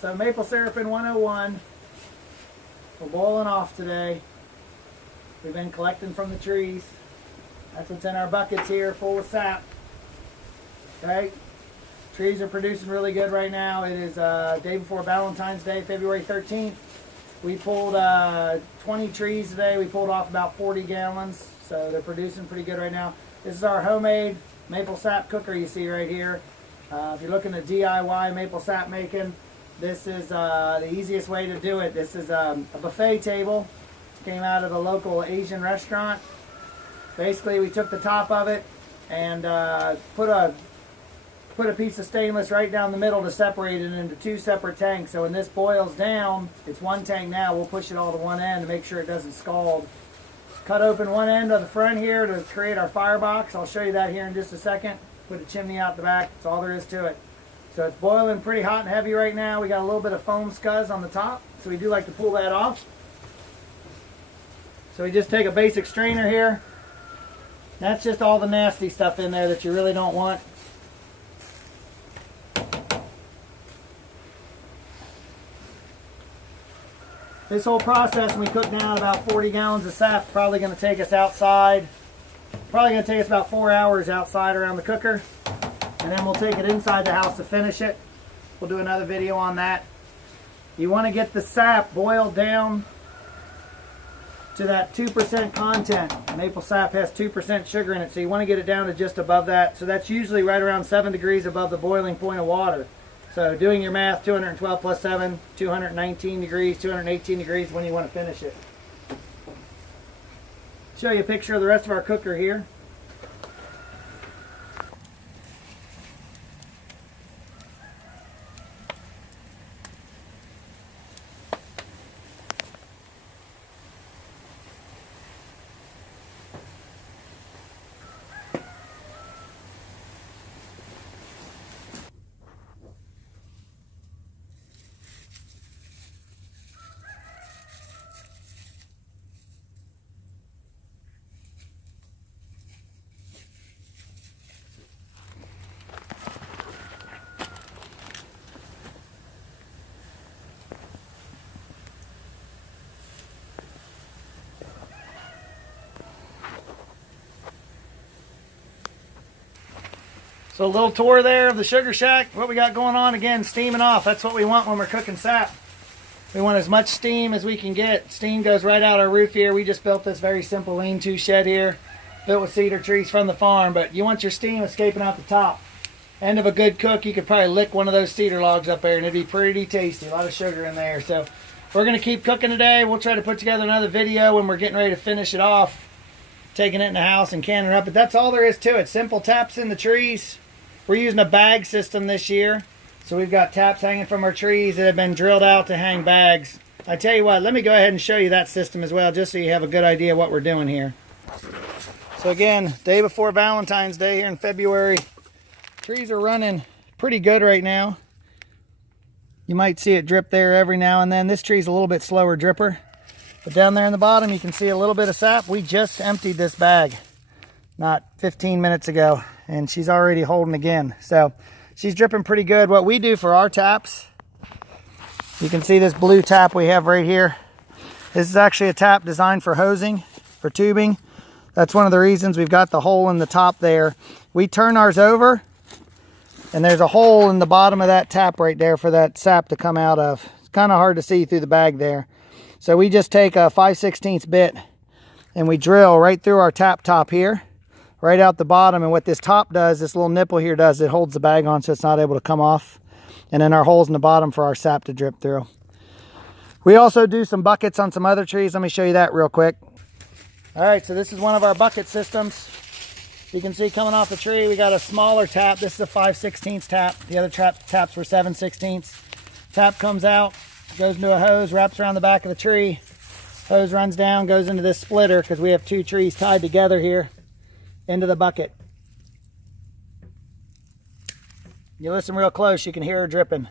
So maple syrup in 101. We're boiling off today. We've been collecting from the trees. That's what's in our buckets here, full of sap. Okay? Trees are producing really good right now. It is day before Valentine's Day, February 13th. We pulled 20 trees today. We pulled off about 40 gallons. So they're producing pretty good right now. This is our homemade maple sap cooker you see right here. If you're looking at DIY maple sap making, this is the easiest way to do it. This is a buffet table. Came out of a local Asian restaurant. Basically, we took the top of it and put a piece of stainless right down the middle to separate it into two separate tanks. So when this boils down, it's one tank now. We'll push it all to one end to make sure it doesn't scald. Cut open one end of the front here to create our firebox. I'll show you that here in just a second. Put a chimney out the back. That's all there is to it. So it's boiling pretty hot and heavy right now. We got a little bit of foam scuzz on the top, so we do like to pull that off. So we just take a basic strainer here. That's just all the nasty stuff in there that you really don't want. This whole process, when we cook down about 40 gallons of sap, probably going to take us outside. Probably going to take us about 4 hours outside around the cooker. And then we'll take it inside the house to finish it. We'll do another video on that. You want to get the sap boiled down to that 2% content. Maple sap has 2% sugar in it, so you want to get it down to just above that. So that's usually right around 7 degrees above the boiling point of water. So doing your math, 212 plus 7, 219 degrees, 218 degrees when you want to finish it. Show you a picture of the rest of our cooker here. So a little tour there of the sugar shack. What we got going on, again, steaming off. That's what we want when we're cooking sap. We want as much steam as we can get. Steam goes right out our roof here. We just built this very simple lean-to shed here, built with cedar trees from the farm, but you want your steam escaping out the top. End of a good cook, you could probably lick one of those cedar logs up there and it'd be pretty tasty. A lot of sugar in there. So we're gonna keep cooking today. We'll try to put together another video when we're getting ready to finish it off, taking it in the house and canning it up. But that's all there is to it. Simple taps in the trees. We're using a bag system this year. So we've got taps hanging from our trees that have been drilled out to hang bags. I tell you what, let me go ahead and show you that system as well, just so you have a good idea what we're doing here. So again, day before Valentine's Day here in February. Trees are running pretty good right now. You might see it drip there every now and then. This tree's a little bit slower dripper. But down there in the bottom, you can see a little bit of sap. We just emptied this bag not 15 minutes ago, and she's already holding again. So she's dripping pretty good. What we do for our taps, you can see this blue tap we have right here. This is actually a tap designed for hosing, for tubing. That's one of the reasons we've got the hole in the top there. We turn ours over, and there's a hole in the bottom of that tap right there for that sap to come out of. It's kind of hard to see through the bag there. So we just take a 5/16 bit and we drill right through our tap top here, right out the bottom. And what this top does, this little nipple here does, it holds the bag on so it's not able to come off. And then our holes in the bottom for our sap to drip through. We also do some buckets on some other trees. Let me show you that real quick. All right, so this is one of our bucket systems. You can see coming off the tree, we got a smaller tap. This is a 5/16 tap. The other taps were 7/16. Tap comes out, goes into a hose, wraps around the back of the tree. Hose runs down, goes into this splitter, because we have two trees tied together here, into the bucket. You listen real close, you can hear her dripping.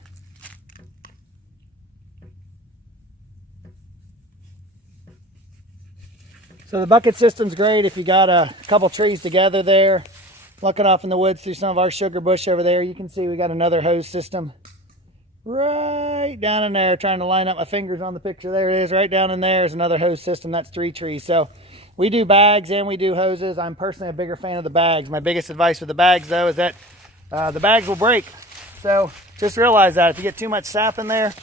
So the bucket system's great if you got a couple trees together there. Looking off in the woods through some of our sugar bush over there, you can see we got another hose system right down in there. Trying to line up my fingers on the picture. There it is, right down in there is another hose system. That's 3 trees. So we do bags and we do hoses. I'm personally a bigger fan of the bags. My biggest advice with the bags, though, is that the bags will break. So just realize that if you get too much sap in there,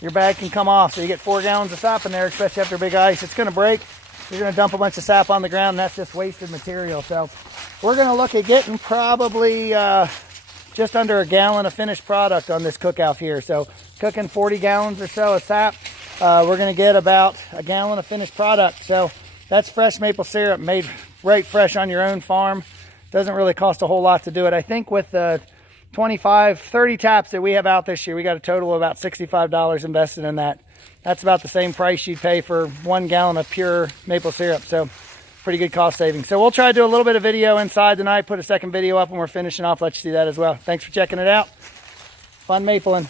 your bag can come off. So you get 4 gallons of sap in there, especially after big ice, it's going to break. You're going to dump a bunch of sap on the ground, and that's just wasted material. So we're going to look at getting probably just under a gallon of finished product on this cookout here. So cooking 40 gallons or so of sap, we're going to get about a gallon of finished product. So that's fresh maple syrup made right fresh on your own farm. Doesn't really cost a whole lot to do it. I think with the 30 taps that we have out this year, we got a total of about $65 invested in that. That's about the same price you'd pay for 1 gallon of pure maple syrup. So pretty good cost savings. So we'll try to do a little bit of video inside tonight, put a second video up when we're finishing off, let you see that as well. Thanks for checking it out. Fun mapling.